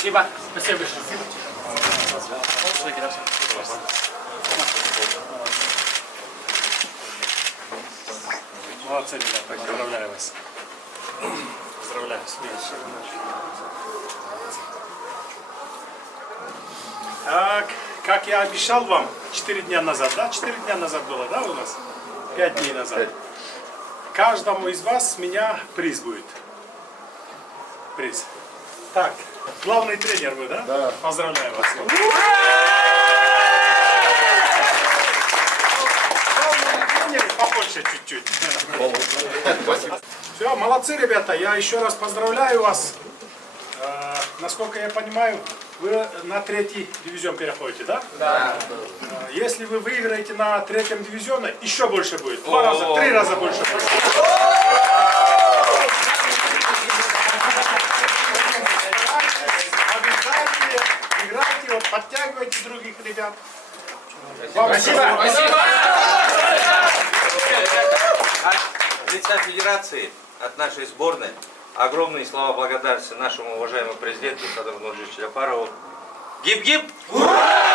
Спасибо. Спасибо большое. Молодцы, ребята, поздравляю вас. Поздравляю с как я обещал вам 4 дня назад, да? 4 дня назад было, да, у нас? 5 дней назад. Каждому из вас с меня приз будет. Приз. Так, главный тренер вы, да? Да. Поздравляю вас. Главный тренер побольше чуть-чуть. Все, молодцы, ребята. Я еще раз поздравляю вас. Насколько я понимаю, вы на 3-й дивизион переходите, да? Да. Если вы выиграете на 3-м дивизионе, еще больше будет. 2 раза, 3 раза больше будет. Обязательно играйте, вот, подтягивайте других ребят. Спасибо. Спасибо. От лица Федерации, от нашей сборной, огромные слова благодарности нашему уважаемому президенту Садару Нуржичу Джапарову. Гиб-гиб! Ура!